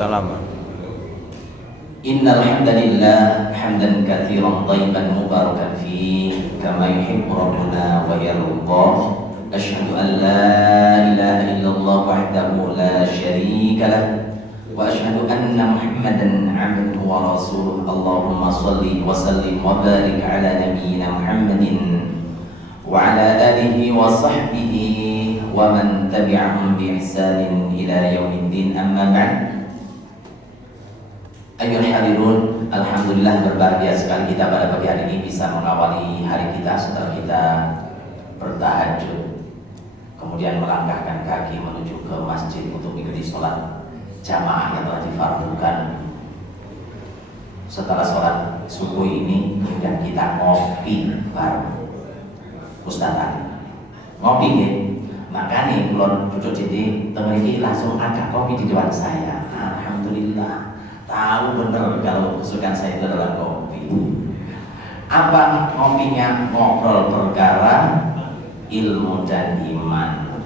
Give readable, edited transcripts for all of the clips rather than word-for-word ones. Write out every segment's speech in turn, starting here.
Waalaikumsalam. Innal hamdalillah hamdan katsiran thayyiban mubarakan fihi kama yuhibbu rabbuna wa yarda. Asyhadu an la ilaha illallah wahdahu la syarika lah wa asyhadu anna Muhammadan 'abduhu wa rasuluh. Allahumma shalli wa sallim wa barik ala nabiyyina Muhammadin wa ala alihi wa sahbihi wa man tabi'ahum bi ihsanin ila yaumiddin. Amma ba'd. Ayyuhal hadirun, alhamdulillah berbahagia sekali kita pada pagi hari ini bisa mengawali hari kita setelah kita bertahajud, kemudian melangkahkan kaki menuju ke masjid untuk mengikuti sholat jamaah yang telah difardukan. Setelah sholat subuh ini kemudian kita ngopi bareng Ustaz ngopi nih, makanya kalau duduk di tengah ini langsung ada kopi di depan saya. Alhamdulillah, tahu bener kalau kesukaan saya itu adalah kopi. Apa ngopinya? Ngobrol perkara ilmu dan iman.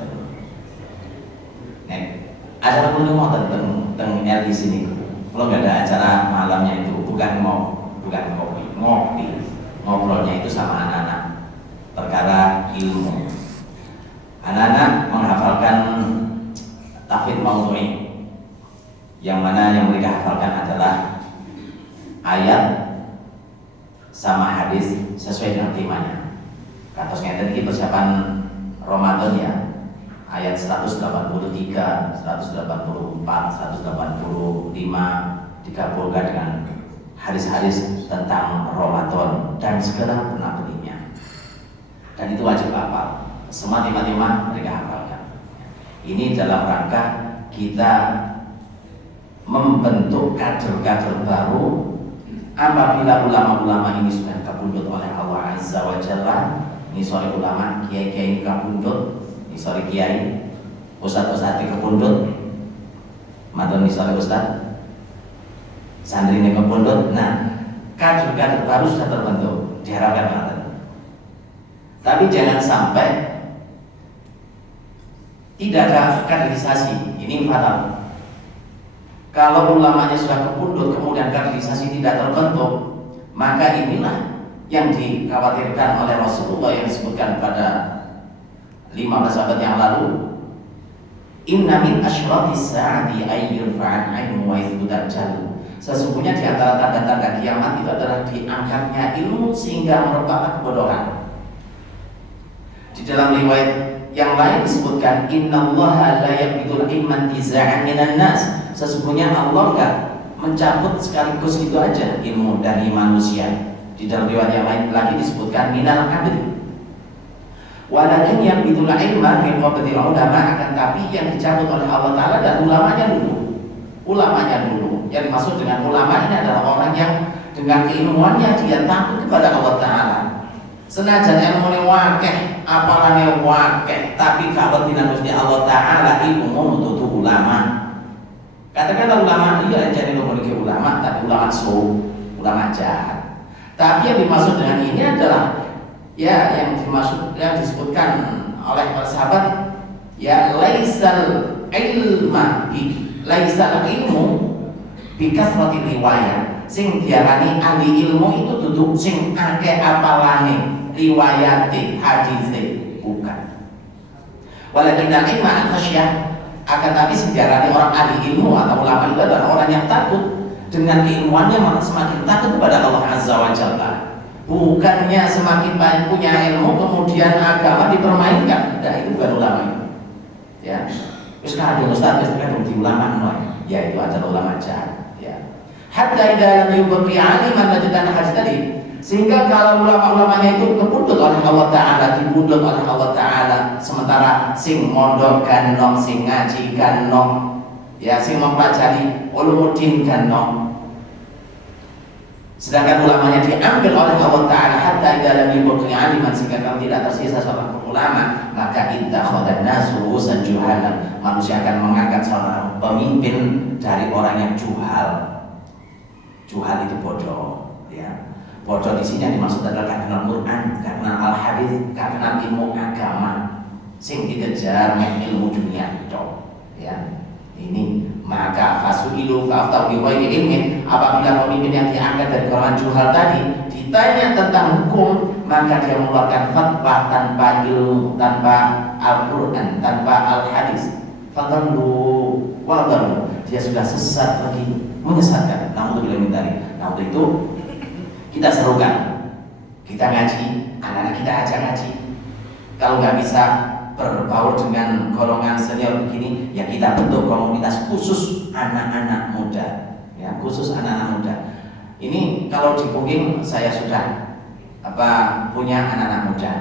Acara kuliah mau tentang di sini. Kalau nggak ada acara malamnya itu bukan kopi, ngopi. Ngobrolnya itu sama anak-anak perkara ilmu. Anak-anak menghafalkan tahfidz maudhu'i, yang mana yang mereka hafalkan adalah ayat sama hadis sesuai dengan temanya. Katosnya tadi persiapan Ramadan ya, ayat 183, 184, 185 digabungkan dengan hadis-hadis tentang Ramadan dan segala pernah-pernahnya. Dan itu wajib hafal. Semua tema-tema mereka hafalkan. Ini dalam rangka kita membentuk kader-kader baru apabila ulama-ulama ini sudah kabundut oleh Allah Azza wa Jalla. Ini sore ulama, kiai-kiai kabundut, ini sore kiai, ustaz-ustaz kabundut, madon ini sore ustaz, santri ini kabundut. Nah, kader-kader baru sudah terbentuk, diharapkan banget. Tapi jangan sampai tidak ada kaderisasi, ini fatal. Kalau ulamanya sudah kepundut kemudian kaderisasi tidak terbentuk, maka inilah yang dikhawatirkan oleh Rasulullah yang disebutkan pada 15 abad yang lalu. Inna min asyratis sa'ati ayyurfa'an ilmu wa ythbutat jahl. Sesungguhnya di antara tanda-tanda kiamat itu adalah diangkatnya ilmu sehingga merebaklah kebodohan. Di dalam riwayat yang lain disebutkan innallaha la yaqbidul ilma intiza'an minan nas. Sesungguhnya Allah enggak mencabut sekaligus itu aja ilmu dari manusia. Di dalam riwayat yang lain lagi disebutkan minal abdi. Walakin yang bitul ilma min qabdil ulama, akan tapi yang dicabut oleh Allah Taala dan ulamanya dulu. Ulamanya dulu. Yang dimaksud dengan ulama ini adalah orang yang dengan keilmuannya dia takut kepada Allah Taala. Senajan ilmune wakeh, apalane wakeh, tapi kalau tidak Gusti Allah Taala ilmu nututu ulama. Katakanlah ulama iya jadi memiliki ulama, tapi ulama ulama jahat. Tapi yang dimaksud dengan ini adalah ya yang disebutkan oleh para sahabat ya laisal ilmu bikasrati riwayat. Sing diarani ahli ilmu itu duduk sing akeh apalane riwayate hadise, bukan. Walakin ilma khasyah, akan tapi sing diarani orang ahli ilmu atau ulama itu adalah orang yang takut. Dengan keilmuannya maka semakin takut kepada Allah Azza wa Jalla. Bukannya semakin banyak punya ilmu kemudian agama dipermainkan. Nah, itu bukan ulama itu. Ya. Terus ada ustaz kan di ulama ya itu adalah ulama jahat. Ya. Hatta idza lam yubqi aliman lajidan hadis tadi. Sehingga kalau ulama-ulamanya itu kepundut oleh Allah Ta'ala, dipundut oleh Allah Ta'ala, sementara sing mondok ganong, sing ngaji ganong, ya sing mempelajari ulumuddin ganong, sedangkan ulamanya diambil oleh Allah Ta'ala hatta idza lam yubqi aliman, sehingga kalau tidak tersisa seorang ulama, maka ittakhadhan nasu ru'usan juhalan, manusia akan mengangkat seorang pemimpin dari orang yang juhal. Juhal itu bodoh, ya. Bodoh di sini yang dimaksud adalah gak kenal Quran, gak kenal al-hadis, gak kenal ilmu agama, sing dikejar ilmu dunia, ya. Ini Maka fasu'ilu fa'aftau bi ghairi ilmin, apabila pemimpin yang diangkat dari golongan juhal tadi ditanya tentang hukum, maka dia mengeluarkan fatwa tanpa ilmu, tanpa Al-Quran, tanpa Al-Hadis. Fadallu wa dallu, dia sudah sesat lagi, menyesatkan. Naudzubillah min dzalik. Nah, untuk itu kita serukan, kita ngaji, anak-anak kita ajak ngaji. Kalau nggak bisa berbaur dengan golongan senior begini, ya kita bentuk komunitas khusus anak-anak muda, ya khusus anak-anak muda. Ini kalau di Buging saya sudah punya anak-anak muda,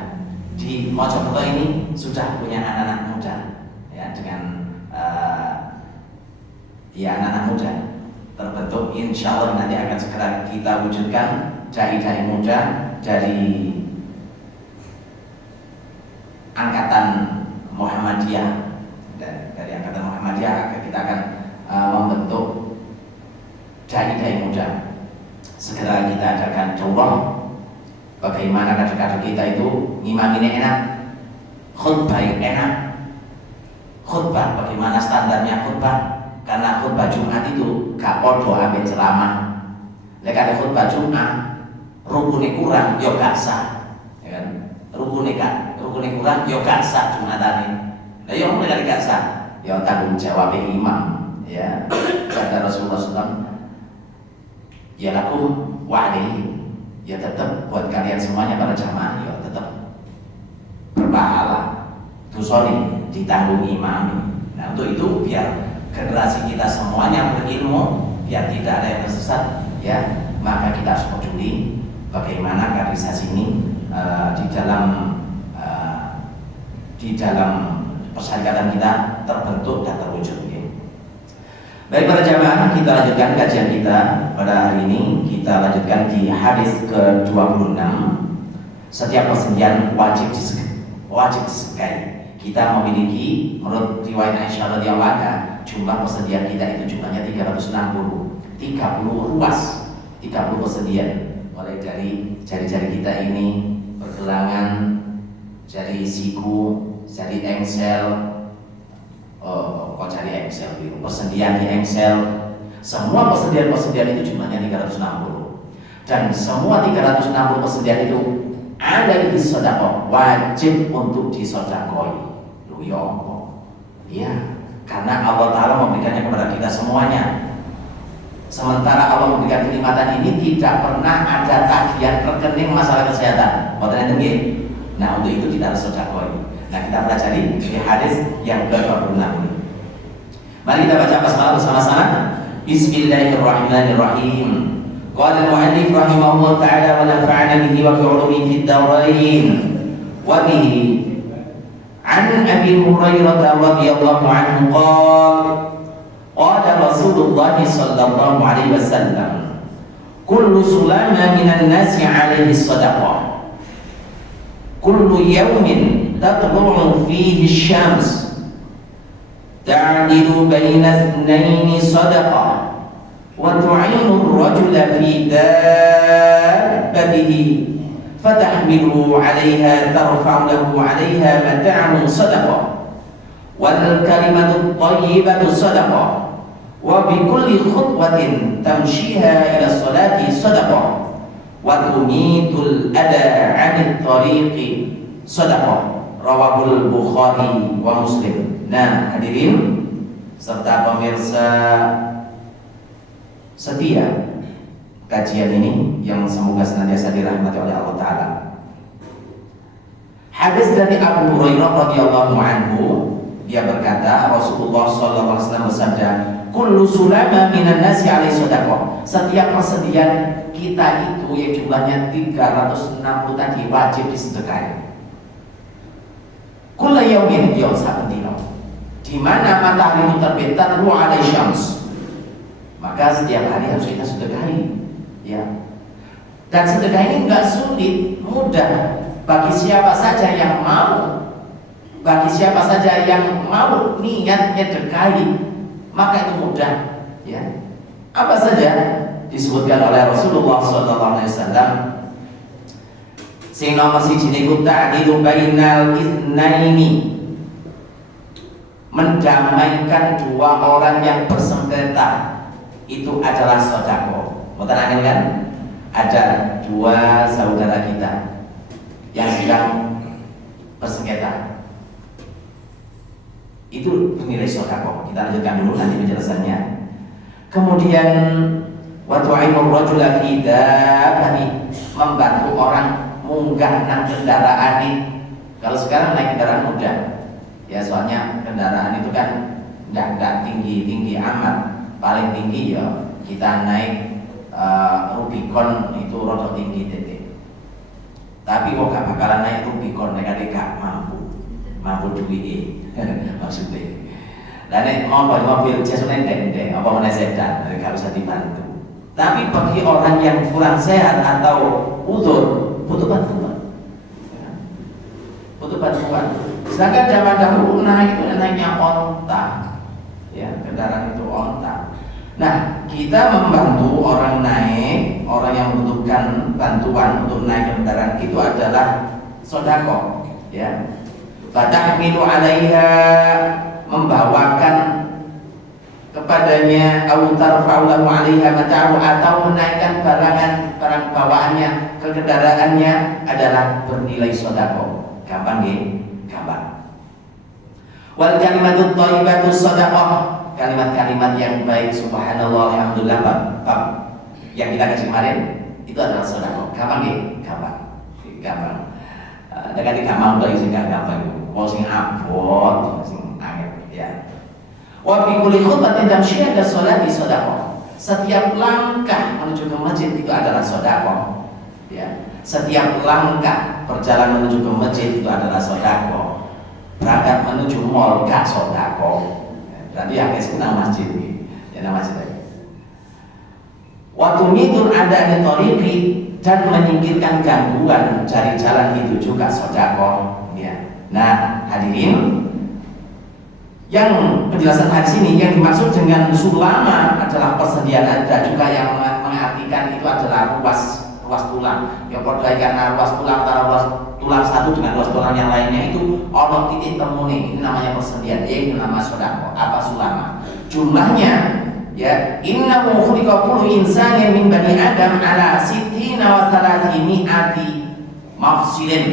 di Mojokerto ini sudah punya anak-anak muda, ya dengan ya anak-anak muda terbentuk. Insya Allah nanti akan segera kita wujudkan dai-dai muda dari angkatan Muhammadiyah, dan dari angkatan Muhammadiyah kita akan membentuk dai-dai muda. Segera kita adakan coba bagaimana kader-kader kita itu ngimaminya enak, khutbah enak, khutbah bagaimana standarnya khutbah. Karena khutbah Jumat itu gak podo ambil ceramah. Lek khutbah Jumat rukune kurang yo gak sah, ya kan? Rukune kurang yo gak sah Jumatane. Lah yo mulai gak sah, yo tanggung jawab imam, ya. Kata Rasulullah SAW, ya lakum wa alaihim, ya tetap buat kalian semuanya para jamaah, ya tetap berpahala, dosoni ditanggung imam. Nah, untuk itu biar generasi kita semuanya berilmu, biar tidak ada yang tersesat, ya, maka kita harus peduli bagaimana kaderisasi ini di dalam persyarikatan kita terbentuk dan terwujud. Baik para jamaah, kita lanjutkan kajian kita pada hari ini. Kita lanjutkan di hadis ke-26. Setiap persendian wajib disekai. Kita memiliki, menurut riwayat Aisyah radhiyallahu anha, jumlah persendian kita itu jumlahnya 360, 30 ruas, 30 persendian. Mulai dari jari-jari kita ini, pergelangan, jari siku, jari engsel, jari engsel itu, persendian di engsel, semua persendian itu jumlahnya 360. Dan semua 360 persendian itu ada di sedekah, wajib untuk disodakoi. Ya, karena Allah Ta'ala memberikannya kepada kita semuanya. Sementara Allah memberikan kenikmatan ini, tidak pernah ada tagihan rekening masalah kesehatan. Nah, untuk itu kita harus sedekah. Nah, kita pelajari di hadis yang ke-26 ini. Mari kita baca basmalah bersama-sama. Bismillahirrahmanirrahim. Qala al-mu'allif rahimahullah ta'ala wa nafa'ana bihi wa bi 'ulumihi fid darain. Wa bihi an Abi Hurairah radhiyallahu anhu qala Rasulullah sallallahu alaihi wasallam, kullu sulama minan nasi alaihi sadaqah, kullu yawmin tatlu'u fihi asy-syams ta'dilu baina itsnaini sadaqah wa tu'inu ar-rajula fi dabbatihi fatahmilu 'alayha tarfa'u lahu 'alayha mata'an sadaqah wal kalimatu thayyibatu sadaqah wa bi kulli khutwatin tamshiha ila salati sadaqah wa tumitul ada 'anil tariqi sadaqah. Rawahul Bukhari wa Muslim. Nah, hadirin serta pemirsa setia kajian ini yang semoga senantiasa dirahmati oleh Allah Ta'ala. Hadis dari Abu Hurairah radhiyallahu anhu, dia berkata, Rasulullah sallallahu alaihi wasallam bersabda, kullu sulama minan nasi alaihi sadaqah. Setiap persediaan kita itu yang jumlahnya 360 tadi wajib disedekahkan. Kullu yaumin saben dina, di mana matahari itu terbit tatlu alaihi syams, maka setiap hari harus kita sedekahi, ya. Dan sedekah ini enggak sulit, mudah bagi siapa saja yang mau. Bagi siapa saja yang mau niatnya sedekahi, maka itu mudah, ya. Apa saja disebutkan oleh Rasulullah SAW. Sing nomor 1 niku ta'dilu bainal itsnaini, mendamaikan dua orang yang bersengketa itu adalah sedekah. Mau terangin kan? Ada dua saudara kita yang sedang bersengketa, itu bernilai sedekah. Kita lanjutkan dulu nanti penjelasannya. Kemudian wa tu'inur rajula fi dabbati, membantu orang munggah nang kendaraan ini. Kalau sekarang naik kendaraan mudah, ya soalnya kendaraan itu kan enggak tinggi amat. Paling tinggi ya kita naik Rubicon itu rada tinggi titik. Tapi kok gak bakalan naik Rubicon nek gak mampu duit maksudnya. Lah nek mobil jasune ndek apa meneh sedan gak usah dibantu. Tapi bagi orang yang kurang sehat atau udur butuh bantuan. Butuh bantuan. Sedangkan zaman dahulu naiknya onta. Ya, kendaraan itu onta. Nah, kita membantu orang naik, orang yang membutuhkan bantuan untuk naik kendaraan itu adalah sedekah, ya. Fatahmilu 'alaiha, membawakan kepadanya, au tarfa'u lahu 'alaiha mata'u, atau menaikkan barang bawaannya ke kendaraannya adalah bernilai sedekah. Gampang nggih? Gampang. Wal kalimatut thayyibatu sedekah, kalimat-kalimat yang baik, subhanallah, alhamdulillah, bab yang kita kasih kemarin itu adalah sedekah. Gampang nggih? Gampang. Dekati gampang to isi gak gampang. Wong sing abot, sing angel ya. Wa fi kulli khutbatin tamshiyah ada sholati sedekah. Setiap langkah menuju ke masjid itu adalah sedekah. Ya. Setiap langkah perjalanan menuju ke masjid itu adalah sedekah. Berangkat menuju mall gak sedekah. Berarti yang kasih nama masjid ini, ya nama masjid lagi. Waktu mitur ada toriqi, dan menyingkirkan gangguan dari jalan itu juga sedekah. Ya. Nah, hadirin, yang penjelasan hadis ini yang dimaksud dengan sulama adalah persediaan, dan juga yang mengartikan itu adalah ruas tulang. Yang karena ruas tulang antara ruas tulang satu dengan ruas tulang yang lainnya itu ono titik temu nih, ini namanya persediaan, ini nama sedekah, apa sulama. Jumlahnya ya, innahu khuliqa kullu insanin min bani adam ala sittina wa thalathimi'ati mafsilin.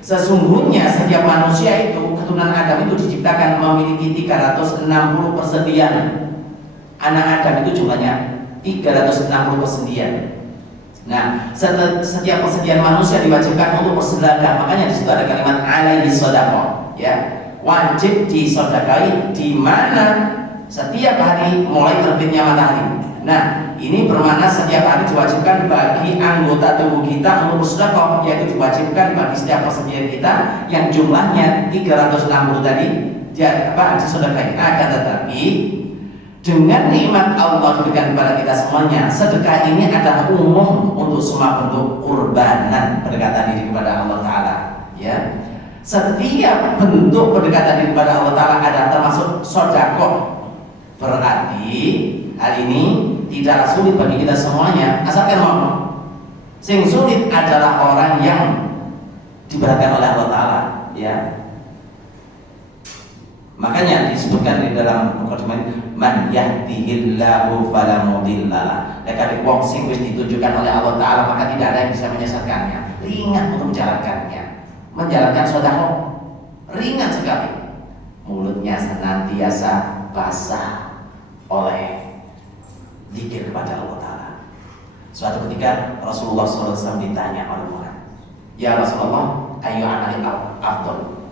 Sesungguhnya setiap manusia itu, keturunan Adam itu diciptakan memiliki 360 persediaan. Anak Adam itu jumlahnya 360 persediaan. Nah, setiap persediaan manusia diwajibkan untuk bersedekah. Makanya di situ ada kalimat alaihi shadaqah, ya. Wajib disedekahi di mana setiap hari mulai terbitnya matahari. Nah, ini bermakna setiap hari diwajibkan bagi anggota tubuh kita untuk bersedekah, yaitu diwajibkan bagi setiap persediaan kita yang jumlahnya 360 tadi disedekahi. Akan tetapi dengan nikmat Allah berikan kepada kita semuanya, sedekah ini adalah umum untuk semua bentuk kurbanan, pendekatan diri kepada Allah Ta'ala, ya. Setiap bentuk pendekatan diri kepada Allah Ta'ala adalah termasuk sedekah. Berarti hal ini tidaklah sulit bagi kita semuanya, asalkan mau. Sing sulit adalah orang yang diberatkan oleh Allah Ta'ala, ya. Makanya disebutkan di dalam mukadimah, man yahdihillahu fala mudhillalah. Nek wong sing wis ditunjukkan oleh Allah Ta'ala maka tidak ada yang bisa menyesatkannya. Ringan untuk menjalankannya. Menjalankan sedekah ringan sekali. Mulutnya senantiasa basah oleh zikir kepada Allah Ta'ala. Suatu ketika Rasulullah SAW ditanya oleh Mu'adz, ya Rasulullah, ayu amali afdal,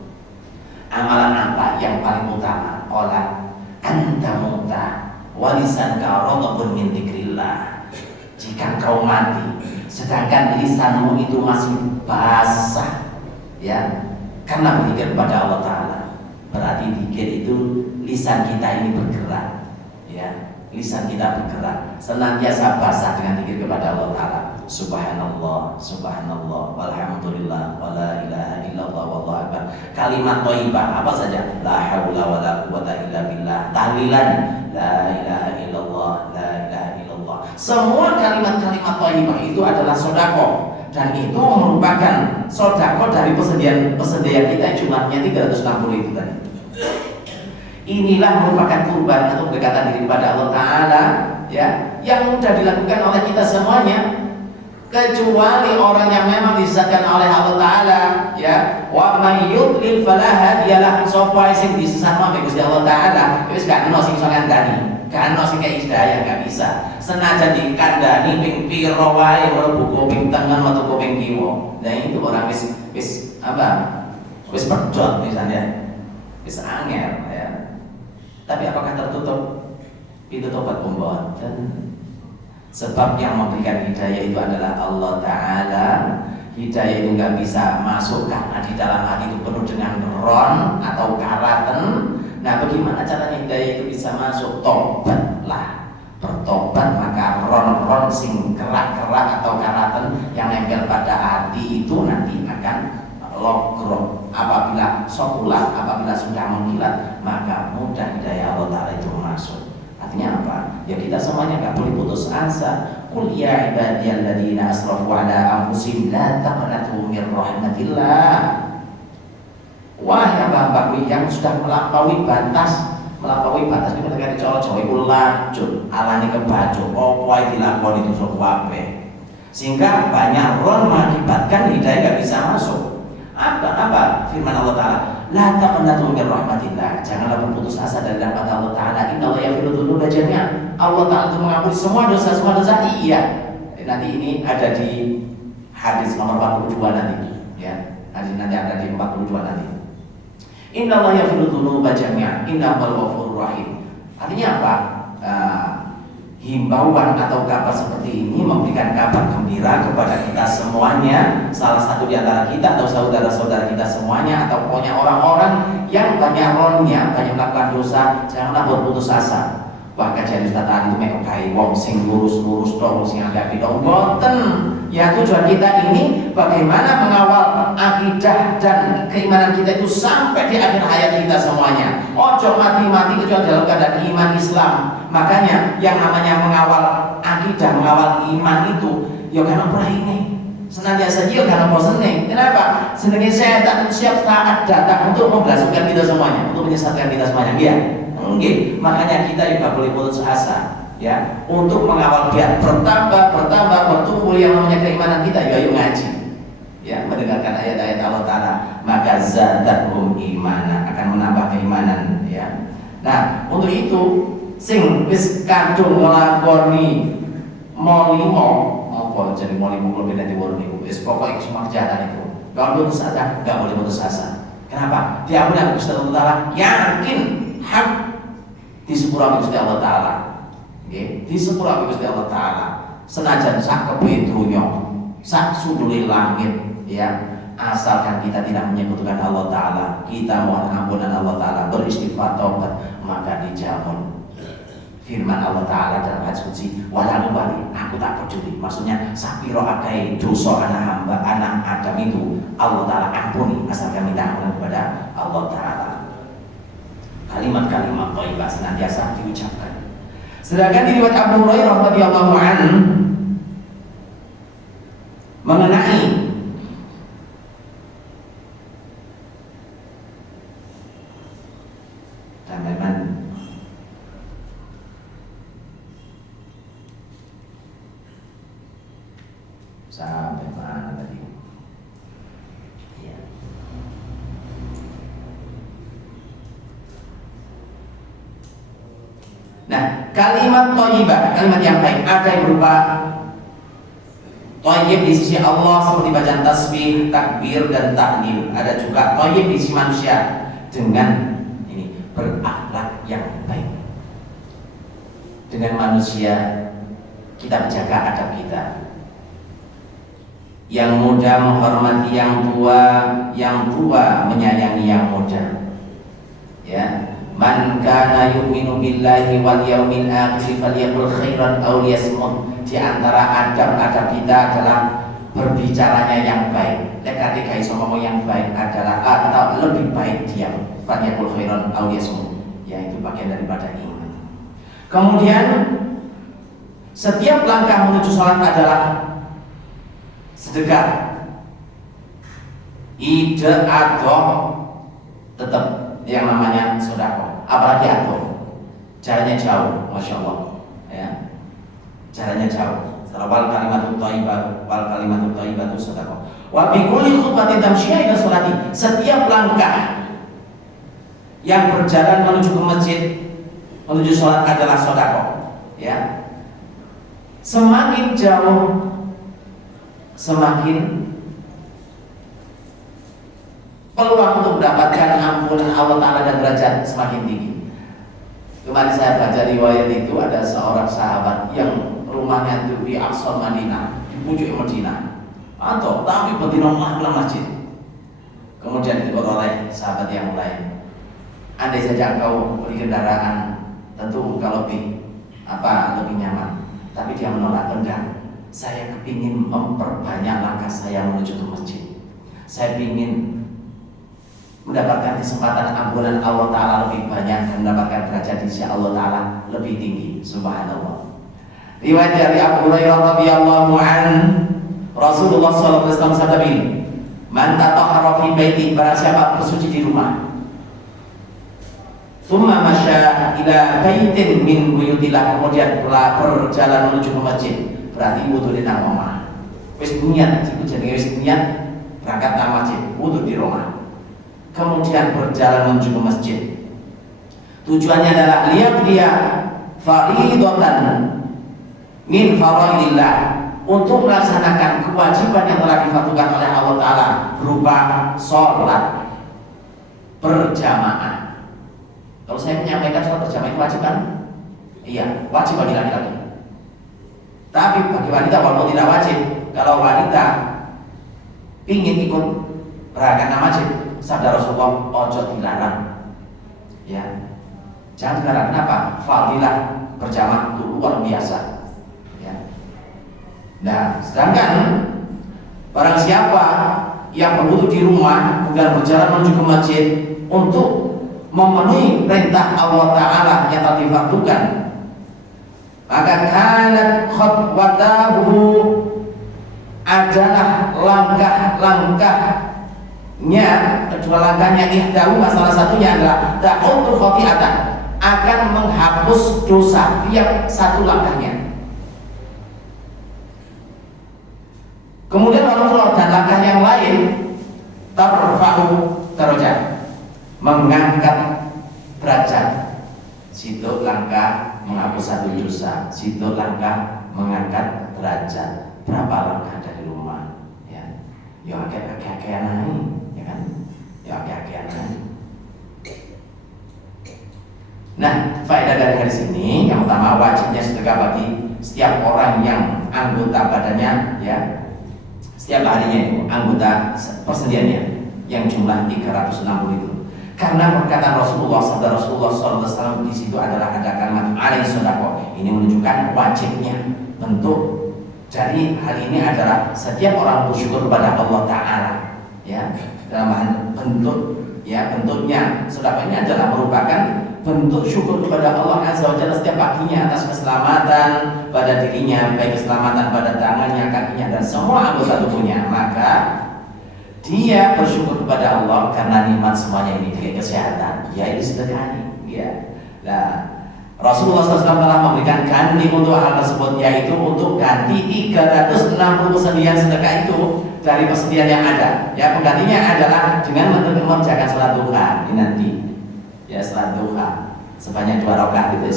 amalan apa yang paling utama? Qala anta muta walisan karodobun min dzikrillah. Jika kau mati sedangkan lisanmu itu masih basah, ya, karena berzikir kepada Allah Ta'ala, berarti zikir itu lisan kita ini bergerak, ya, lisan kita bergerak senantiasa basah dengan zikir kepada Allah Ta'ala. Subhanallah, subhanallah, walhamdulillah, wala ilaha illallah, wallahu akbar. Kalimat thayyibah apa saja? La haula wala quwwata illa billah. Tahlilan, la ilaha illallah, la ilaha illallah. Semua kalimat-kalimat thayyibah itu adalah sedekah, dan itu merupakan sedekah dari persediaan kita jumlahnya 360 itu tadi. Inilah merupakan kurban atau pendekatan diri kepada Allah Ta'ala, ya, yang mudah dilakukan oleh kita semuanya, kecuali orang yang memang disesatkan oleh Allah Ta'ala, ya. Wa may yudlil fala hadiyalah, sapa sing disesatkan oleh Gusti Allah Ta'ala wis gak ono sing iso ngandani, gak ono sing kaya hidayah, gak bisa. Senajan dikandani ping pira wae, mlebu kuping tengen metu kuping kiwa. Nah itu orang wis apa? Wis pedot misalnya. Wis angel, ya. Tapi apakah tertutup pintu tobat pembohon? Sebab yang memberikan hidayah itu adalah Allah Ta'ala. Hidayah itu nggak bisa masuk karena di dalam hati itu penuh dengan ron atau karaten. Nah, bagaimana caranya hidayah itu bisa masuk? Tobatlah, bertobat, maka ron-ron sing kerak-kerak atau karaten yang nempel pada hati itu nanti akan logrok. Apabila sokulah, apabila sudah mengkilat, maka mudah hidayah Allah Ta'ala itu masuk. Artinya apa? Ya kita semuanya gak boleh putus asa. Qul ya ibadiyalladzina asrafu ala anfusihim la taqnatu min rahmatillah. Wahai hamba-hambaku yang sudah melampaui batas itu ketika dicolok-colok itu lanjut alani kebajo opo ae dilakoni dosa kabeh. Sehingga banyak ron mengakibatkan hidayah gak bisa masuk. Apa firman Allah Ta'ala? La taqnatu min rahmatillah. Janganlah berputus asa dari rahmat Allah Ta'ala. Innallaha yaghfiru dzunuba jami'an. Allah Ta'ala itu mengampuni semua dosa. Iya. Nanti ini ada di hadis nomor 42 nanti, ya. Nanti ada di 42 nanti. Innallaha yaghfiru dzunuba jami'an. Innahu ghafurur rahim. Artinya apa? Himbauan atau kabar seperti ini memberikan kabar gembira kepada kita semuanya, salah satu di antara kita atau saudara-saudara kita semuanya, atau pokoknya orang-orang yang banyak ronnya, banyak melakukan dosa, janganlah berputus asa. Wah kajian Ustaz tadi itu mekokai wong sing lurus-lurus dong, sing agak bidong boten. Ya tujuan kita ini bagaimana mengawal akidah dan keimanan kita itu sampai di akhir hayat kita semuanya. Ojo mati-mati kecuali dalam keadaan iman Islam. Makanya yang namanya mengawal akidah, mengawal iman itu ya karena ini senantiasa ya karena bosen. Kenapa? Senangnya setan siap saat datang untuk memblasukkan kita semuanya, untuk menyesatkan kita semuanya. Iya. Oke. Makanya kita juga boleh putus asa, ya, untuk mengawal biar bertambah bertumbuh yang namanya keimanan kita. Yuk ngaji, ya, mendengarkan ayat-ayat Allah Ta'ala, maka zadathum imana, akan menambah keimanan, ya. Nah, untuk itu sing wis kadung nglakoni molimo apa jadi molimo kulo beda diwurun niku wis pokoke semua kejahatan itu kalau putus asa enggak boleh putus asa. Kenapa? Diampuni oleh Gusti Allah Ta'ala, yakin hak di sepura Gusti Allah Ta'ala, nggih, di sepura Gusti Allah Ta'ala. Senajan sak kebe donya, sak sundule langit, ya, asalkan kita tidak menyekutukan Allah Ta'ala, kita mohon ampunan Allah Ta'ala, beristighfar taubat, maka dijamin firman Allah Ta'ala dalam hadis qudsi, wala ubali, aku tak peduli. Maksudnya sapiro akeh dosa anak hamba, anak Adam itu Allah Ta'ala ampuni asalkan minta ampunan kepada Allah Ta'ala. Kalimat-kalimat thayyibah senantiasa diucapkan. Sedangkan di riwayat Abu Hurairah radhiyallahu anhu mengenai sampai mana tadi? Ya. Nah, kalimat thayyibah, kalimat yang baik, ada yang berupa thayyib di sisi Allah seperti bacaan tasbih, takbir dan tahlil. Ada juga thayyib di sisi manusia dengan ini berakhlak yang baik. Dengan manusia kita menjaga adab kita. Yang muda menghormati yang tua menyayangi yang muda. Ya, man kana yu'minu billahi wal yawmil akhir falyaqul khairan aw liyasmut. Di antara adab-adab kita adalah berbicaranya yang baik. Ketika iso ngomong yang baik adalah atau lebih baik diam. Falyaqul khairan aw liyasmut. Ya, itu bagian daripada iman. Kemudian setiap langkah menuju salat adalah sedekah. Ide atau tetap yang namanya sedekah. apalagi atom. Caranya jauh, masya Allah, ya. Caranya jauh. Wal kalimatut thayyibah itu sedekah. Wa bi kulli khutbatin tamsyiha ila sholati. Setiap langkah yang berjalan menuju ke masjid, menuju sholat adalah sedekah, ya. Semakin jauh, semakin peluang untuk mendapatkan ampunan Allah Ta'ala dan derajat semakin tinggi. Kemarin saya baca riwayat itu, ada seorang sahabat yang rumahnya itu di Aqsa Madinah, di puncak Madinah, atau tapi betina pulang masjid. Kemudian ditegur oleh sahabat yang lain, andai saja kau beli kendaraan, tentu engkau lebih nyaman. Tapi dia menolak, enggak. Saya kepingin memperbanyak langkah saya menuju ke masjid. Saya ingin mendapatkan kesempatan ampunan Allah Ta'ala lebih banyak dan mendapatkan derajat di sisi Allah Ta'ala lebih tinggi. Subhanallah. Riwayat dari Abu Hurairah radhiyallahu an, Rasulullah sallallahu alaihi wasallam sabda begini, "Man tatahhara fi baiti," barang siapa bersuci di rumah, "tsumma masya ila baitin min buyutillah," kemudian berjalan menuju ke masjid, berarti wudu di rumah. Wis niat, itu jenenge wis niat berangkat nang masjid, wudu di rumah. Kemudian berjalan menuju ke masjid. Tujuannya adalah dia fardhatan min faraidillah, untuk melaksanakan kewajiban yang telah difardukan oleh Allah Ta'ala berupa sholat berjamaah. Kalau saya menyampaikan sholat berjamaah itu wajib kan? Iya, wajib bagi laki-laki. Tapi bagi wanita walaupun tidak wajib. Kalau wanita ingin ikut berangkat ke masjid, sabda Rasulullah, ojo dilarang. Ya, jangan dilarang. Kenapa? Fadilah berjamaah itu luar biasa. Nah, sedangkan barang siapa yang berwudu di rumah kemudian berjalan menuju ke masjid untuk memenuhi perintah Allah Ta'ala yang telah difardukan, maka kanat khutbatahu, adalah langkah-langkahnya, kedua langkahnya ihdahu, salah satunya adalah ta'udhu khoti'atan, akan menghapus dosa tiap satu langkahnya. Kemudian Rasulullah dan langkah yang lain, tarfa'u darajat, mengangkat derajat. Situ langkah menghapus satu dosa, situ langkah mengangkat derajat. Berapa langkah dari rumah? Ya, akeh-akehan naik, ya kan? Ya akeh-akehan naik. Nah, faedah dari hadis ini yang pertama, wajibnya sedekah bagi setiap orang yang anggota badannya, ya, setiap harinya itu anggota persendiannya yang jumlah 360 itu. Karena perkataan Rasulullah, sabda Rasulullah SAW di situ adalah ada kalimat alaihi sodaqoh. Ini menunjukkan wajibnya bentuk. Jadi hal ini adalah setiap orang bersyukur kepada Allah Ta'ala, ya, dalam bentuk, ya, bentuknya sedekah ini adalah merupakan bentuk syukur kepada Allah Azza wa Jalla setiap paginya atas keselamatan pada dirinya, baik keselamatan pada tangannya, kakinya, dan semua anggota tubuhnya. Maka dia bersyukur kepada Allah karena nikmat semuanya ini, kayak kesehatan, ya ini sedekah, ya. Nah, Rasulullah SAW telah memberikan ganti untuk hal tersebut, yaitu untuk ganti 360 persendian sedekah itu dari persendian yang ada. Ya, penggantinya adalah dengan mengerjakan salat duha ini nanti. Ya, salat duha sebanyak 2 rakaat itu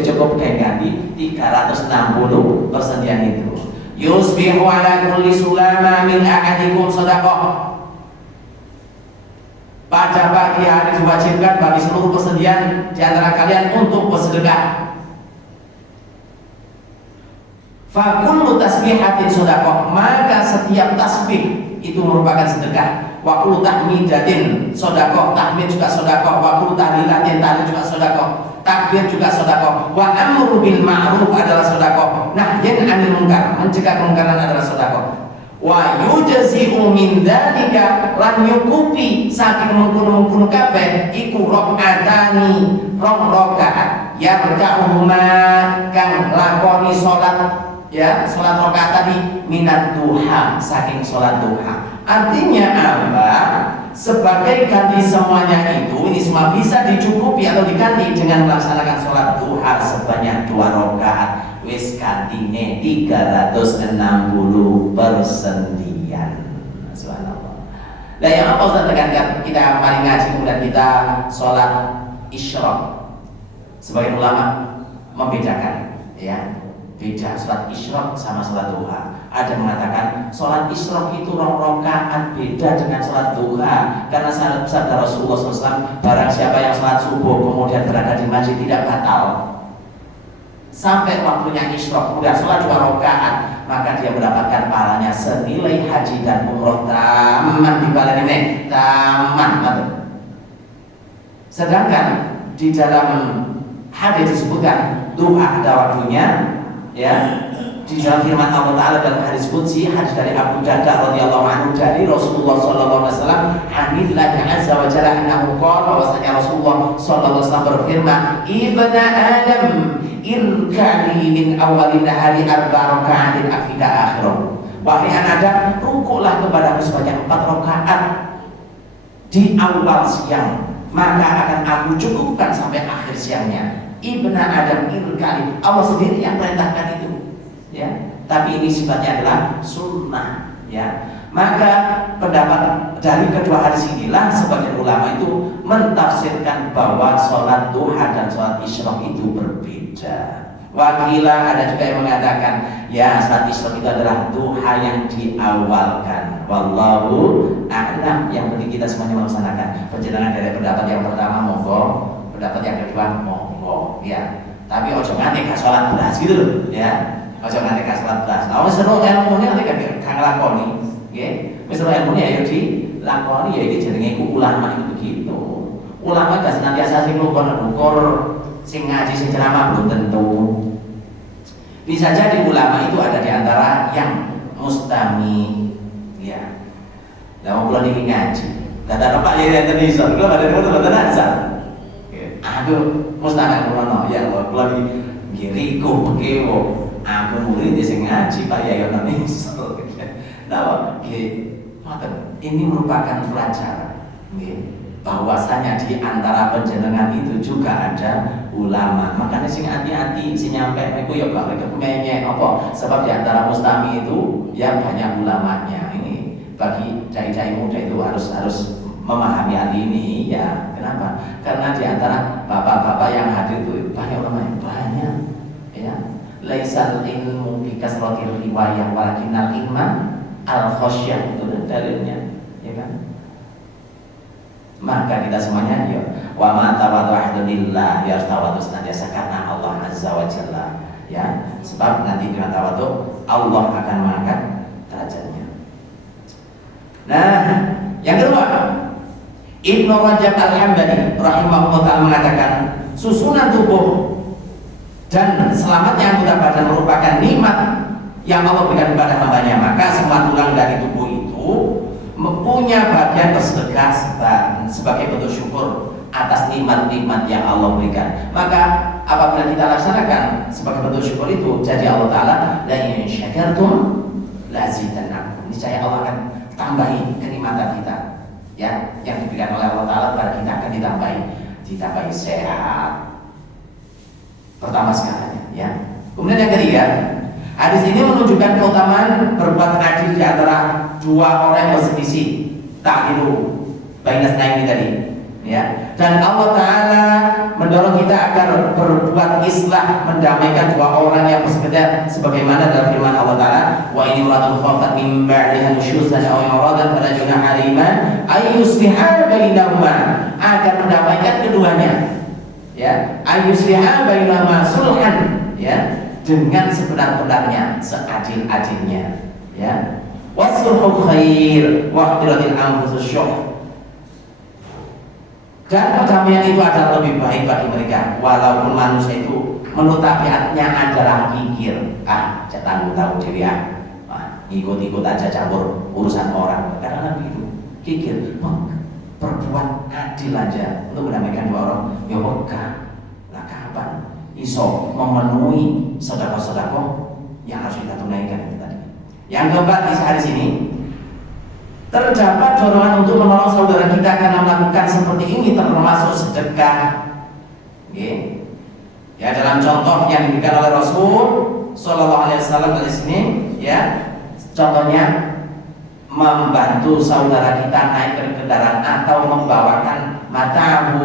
cukup ganti 360 persendian itu. Yusbihu ala kulli sulama min ahadikum shadaqah. Pada pagi hari diwajibkan bagi seluruh persendian di antara kalian untuk bersedekah. Fa kullu tasbihatin shadaqah, maka setiap tasbih itu merupakan sedekah. Wa kullu tahmidatin shadaqah, tahmid juga sedekah. Wa kullu tahlilatin, tahlil juga sedekah. Takbir juga sedekah. Wa amru bil ma'ruf adalah sedekah. Nahyan 'anil munkar, mencegah kemungkaran adalah sedekah. Wa yujzi'u min dzalika, lan nyukupi saking mengkono-mengkono kabeh iku rakaatani, rong rakaat yarka'uhuma kang lakoni salat, ya, salat rakaat tadi minat duha, saking salat duha. Artinya apa? sebagai ganti semuanya itu, ini semua bisa dicukupi atau diganti dengan melaksanakan sholat duha sebanyak 2 rakaat. Wis gantine 360 persendian. Subhanallah. Nah, yang apa Ustaz tekankan? Kita mari ngaji kemudian kita sholat isyraq. Sebagian ulama membedakan, ya, beda sholat isyraq sama sholat duha. Ada yang mengatakan sholat isyraq itu 2 rakaat, beda dengan sholat duha, karena sabda Rasulullah SAW, barang siapa yang sholat subuh kemudian berada di masjid tidak batal sampai waktunya isyraq, kemudian sholat 2 rakaat, maka dia mendapatkan pahalanya senilai haji dan umroh taman di balik ini, taman. Sedangkan di dalam hadis disebutkan duha ada waktunya, ya. Di dalam firman Allah Ta'ala dalam hadis qudsi, hadis dari Abu Darda radhiyallahu anhu dari Rasulullah sallallahu alaihi wasallam, "Anillahi azza wa jalla annahu qala", bahwasanya Rasulullah sallallahu alaihi wasallam berfirman, "Ibna Adam, irkani min awalin nahari 4 raka'atin afida akhirah." Wahai anak Adam, rukuklah kepadaku sebanyak 4 rakaat di awal siang, maka akan aku cukupkan sampai akhir siangnya. Ibna Adam irkani, Allah sendiri yang perintahkan itu, ya. Tapi ini sifatnya adalah sunnah, ya. Maka pendapat dari kedua hadis inilah sebagian ulama itu mentafsirkan bahwa sholat duha dan sholat isyraq itu berbeda. Wakilah ada juga yang mengatakan, ya, sholat isyraq itu adalah duha yang diawalkan. Wallahu a'lam. Yang penting kita semuanya melaksanakan. Perjalanan dari pendapat yang pertama monggo, pendapat yang kedua monggo, ya. Tapi ojo nganti ka sholat belas gitu loh, ya. Ojo nganti ka sholat belas. Nah, wis seru ilmune nek kang lakoni, nggih. Wis seru ilmune ayo dilakoni, ya iki jenenge ulama itu begitu. Ulama gak senantiasa sing ngukur, sing ngaji, sing ceramah belum tentu. Bisa jadi ulama itu ada di antara yang mustami, ya. Lah wong kula niki ngaji. Dadak Pak ya enten iso, kula badhe ngono mboten azan. Aku mustami kula ya Allah, kula niki riko bekewo. Aku murid sing ngaji Pak ya enten iso. Nah, ini merupakan pelajaran, bahwasanya di antara penjenengan itu juga ada ulama. Makanya sing hati-hati, sing nyampe niku ya gak kemenyek apa? Sebab di antara mustami itu ya banyak ulamanya. Ini bagi dai-dai muda itu harus memahami hal ini, ya. Kenapa? Karena di antara bapak-bapak yang hadir itu banyak ulama, banyak, ya. Laisal ilmu bi kasratil riwayah walakinnal ilma al-khasyah, itu dalilnya, ya kan? Maka kita semuanya ya wa ma tawaddu ahadillah, ya tawaddu senantiasa karena Allah azza wa jalla, ya. Sebab nanti dengan tawaddu Allah akan mengangkat derajatnya. Nah, yang kedua, Ibnu Rajab Al-Hambali rahimahullah ta'ala mengatakan susunan tubuh dan selamatnya anggota badan merupakan nikmat yang Allah berikan kepada hambanya. Maka semua tulang dari tubuh itu mempunyai bagian bersedekah sebagai bentuk syukur atas nikmat-nikmat yang Allah berikan. Maka apabila kita laksanakan sebagai bentuk syukur itu, jadi Allah Ta'ala, la in syakartum lazidannakum, niscaya Allah akan tambahi kenikmatan kita, ya, yang diberikan oleh Allah Ta'ala kepada kita akan ditambahi sehat. Pertama sekali, ya. Kemudian yang ketiga, hadis ini menunjukkan keutamaan berbuat adil di antara dua orang yang berselisih, ta'dilu bainas naimi tadi, ya. Dan Allah Ta'ala mendorong kita agar berbuat islah, mendamaikan dua orang yang bersebeda, sebagaimana dalam firman Allah Ta'ala, wa ini imra'atun khafat min ba'liha nusyuzan aw i'radan fala junaha 'alaihimaa ay yusliha bainahuma, agar mendamaikan keduanya, ya, ay yusliha bainahuma sulhan, ya, dengan sebenar-benarnya, seadil-adilnya, ya. Wasulhu khair wa ihtiratil anfusus syuh, dan perdamaian itu adalah lebih baik bagi mereka, walaupun manusia itu menurut tabiatnya adalah kikir, jangan tahu dewi ya, ikut-ikut aja campur urusan orang, karena begitu kikir. Berbuat adil aja untuk mendamaikan dua orang, ya wegah lah, kapan iso memenuhi sedekah-sedekah yang harus kita tunaikan itu tadi. Yang keempat di hadis ini, Terdapat dorongan untuk menolong saudara kita karena melakukan seperti ini termasuk sedekah. Okay. Ya, dalam contoh yang diberikan oleh Rasul Sallallahu Alaihi Wasallam dari sini, ya, contohnya membantu saudara kita naik ke kendaraan atau membawakan matahu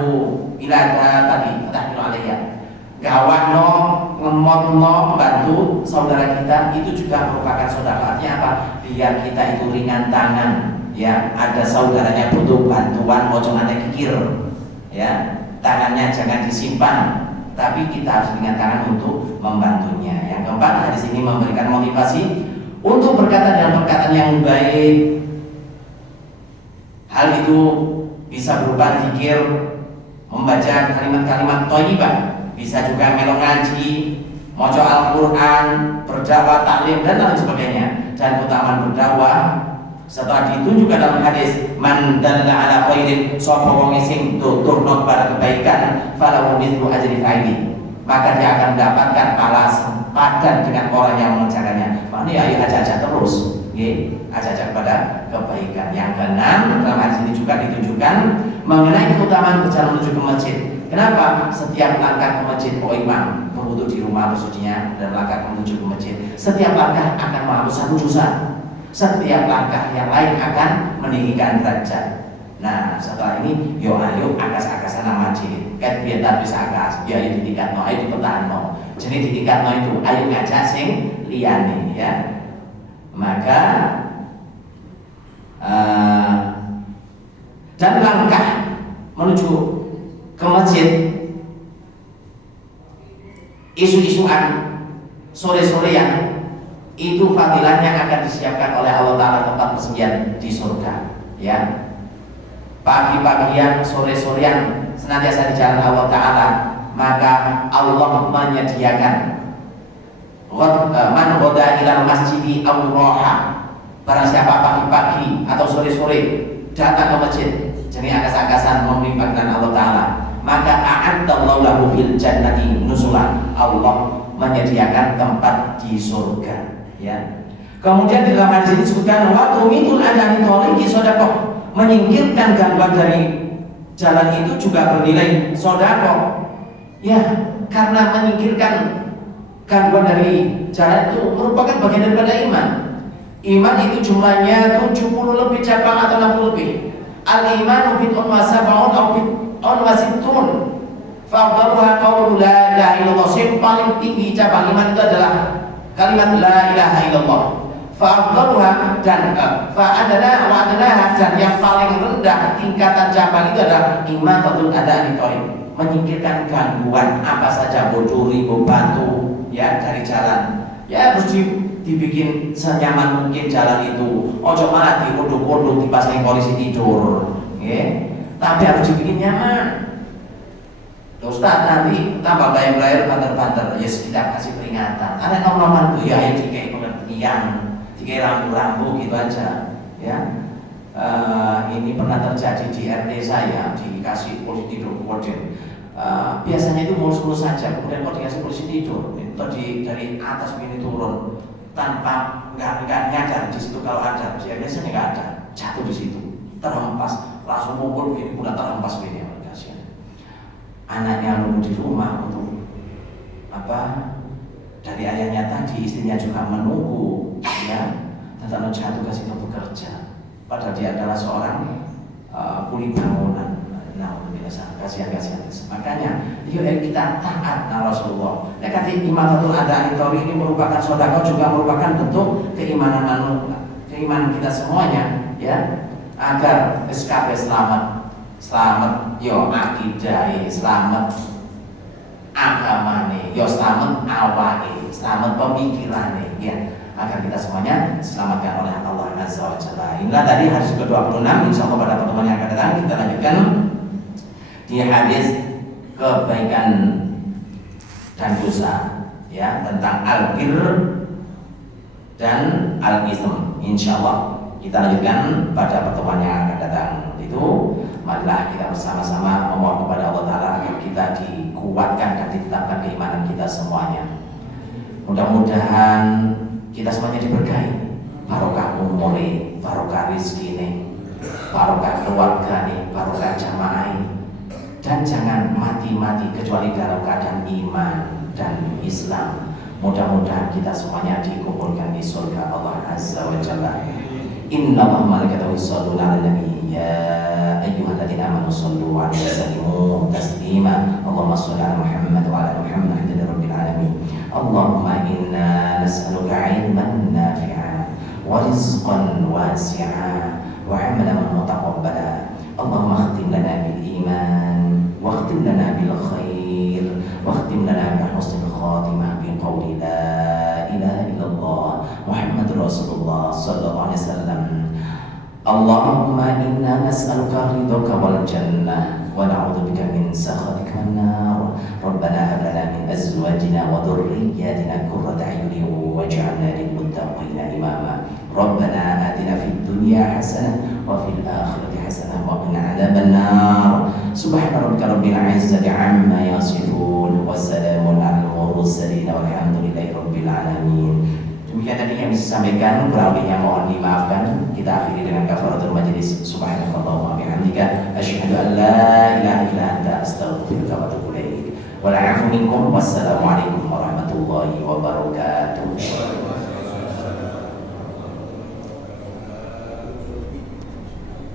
ilada tadi tahmil alaiya. Gawano ngemotno bantu saudara kita itu juga merupakan sedekah. Artinya apa? Biar kita itu ringan tangan, ya. Ada saudaranya butuh bantuan, ojo nate kikir, ya. Tangannya jangan disimpan, tapi kita harus ringan tangan untuk membantunya. Yang keempat, hadis ini memberikan motivasi untuk berkata dan perkataan yang baik. Hal itu bisa berupa zikir, membaca kalimat-kalimat thayyibah, bisa juga melo ngaji, maca Al-Qur'an, berdakwah, taklim dan lain sebagainya. Dan keutamaan berdakwah setelah ditunjukkan dalam hadis, man dalla ala khairin, sapa wong sing tuturno kepada kebaikan, falahu mithlu ajri fa'ili, maka dia akan mendapatkan balasan padan dengan orang yang mengerjakannya. Maknanya ayo ajak-ajak terus, ajak-ajak pada kebaikan. Yang keenam, dalam hadis ini juga ditunjukkan mengenai keutamaan berjalan menuju ke masjid. Kenapa? Setiap langkah ke masjid, imam berwudu di rumah bersucinya dan langkah menuju ke masjid, setiap langkah akan menghapus satu dosa. Setiap langkah yang lain akan meninggikan derajat. Nah, setelah ini, ayo akas-akasan nama masjid. Kan biar tak bisa akas, biar itu ditingkatno, ayo dipertahanno. Jadi ditingkatno itu, ayo ngajak sing liyane, ya. Maka dan langkah menuju ke masjid isu-isuan sore-sorean itu fadilahnya akan disiapkan oleh Allah Ta'ala tempat persembunyian di surga, ya. Pagi-pagian, sore-sorean senantiasa di jalan Allah Ta'ala, maka Allah menyediakan man ghoda ilal masjidi aw raha, barang siapa pagi-pagi atau sore-sore datang ke masjid, jadi akas-akasan memenuhi panggilan Allah Ta'ala, maka a'addallahu lahu fil jannati nuzulan, Allah menyediakan tempat di surga, ya. Kemudian di dalam hadis ini disebutkan wa tumitul adani tariqi shadaqah, menyingkirkan gangguan dari jalan itu juga bernilai sedekah, ya. Karena menyingkirkan gangguan dari jalan itu merupakan bagian daripada iman. Iman itu jumlahnya 70 lebih cabang atau 60 lebih. Al-imanu bid'un wa sab'un aw bid'un wa sittun. Fa'dharuha qaulu la ilaha illallah. Yang paling tinggi cabang iman itu adalah kalimat la ilaha illallah. Fa'dharuha dan fa'adana wa adanaha, dan yang paling rendah tingkatan cabang itu adalah imatatul adani thariq, menyingkirkan gangguan apa saja, bodori, batu, ya, dari jalan. Ya, harus dibikin senyaman mungkin jalan itu. Ojo malah dikodok-kodok dipasang polisi tidur, ya. Tapi harus dibikin nyaman. Ustaz nanti tambah bayar-bayar banter-banter, ya kita kasih peringatan. Ada normal tuh, ya, yang dikai pengertian, dikai rambu-rambu gitu aja, ya. Ini pernah terjadi di RT saya, dikasih polisi tidur koordin. Biasanya itu mulus-mulus saja, kemudian kalau dikasih polisi tidur, itu dari atas begini turun tanpa nggak nyadar di situ kalau ada, biasanya nggak ada, jatuh di situ, terhempas, langsung ngumpul begini, udah terhempas begini, kasihan. Anaknya nunggu di rumah untuk apa? Dari ayahnya tadi, istrinya juga menunggu, ya, dan jatuh ke situ bekerja. Padahal dia adalah seorang kuli bangunan. Nah, biasa kasihan. Makanya, yuk kita taat na Rasulullah. Kata imanatul adani thariq ini merupakan sedekah, juga merupakan bentuk keimanan kita semuanya, ya, agar SKP selamat yo akidah, selamat agamane, yo selamat awake, selamat pemikirane, ya, agar kita semuanya diselamatkan oleh Allah Azza wa Jalla. Inilah tadi hadis ke-26. Insyaallah pada pertemuan yang akan datang kita lanjutkan di hadis kebaikan dan dosa, ya, tentang al-bir dan al-ism. Insyaallah kita lanjutkan pada pertemuan yang akan datang. Itu marilah kita bersama-sama memohon kepada Allah Ta'ala agar kita dikuatkan dan ditetapkan keimanan kita semuanya. Mudah-mudahan kita semuanya diberkahi barokah umure, barokah rizkine, barokah keluarga nih, barokah jamaah ini. Dan jangan mati-mati kecuali dalam keadaan iman dan Islam. Mudah-mudahan kita semuanya dikumpulkan di surga Allah Azza wa Jalla. Inna Allah malaikatahu yusholluna 'alan nabi ya ayyuhalladzina amanu shollu 'alaihi wa sallimu taslima. Allahumma sholli 'ala Muhammad wa 'ala Muhammad rabbil alamin. Allahumma inna nas'aluka 'ilman nafi'an wa rizqan wasi'an wa 'amalan mutaqabbala. Allahumma khtim lana bil iman wa khtim lana bil khair wa khtim lana bi husnil khatimah bi qawli la ilaha illallah Muhammadur Rasulullah sallallahu alaihi wasallam. Allahumma inna nas'aluka ridhaka wal jannah wa na'udzubika min sakhatika wan nar. Rabbana hab lana min azwajina wa dhurriyyatina qurrata a'yunin waj'alna lil muttaqina imama. Rabbana atina fid dunya hasanah wa fil akhirati hasanah wa qina adzaban nar. Subhana rabbika rabbil izzati amma yasifun wa salamun alal mursalin walhamdulillahi rabbil alamin. Demikian tadi yang bisa disampaikan, kurang lebihnya mohon dimaafkan. Kita akhiri dengan kafaratul majlis. Subhanakallahumma wa bihamdika asyhadu an la ilaha illa anta astaghfiruka wa atubu ilaik. Wal 'afwu minkum. Wassalamualaikum warahmatullahi wabarakatuh.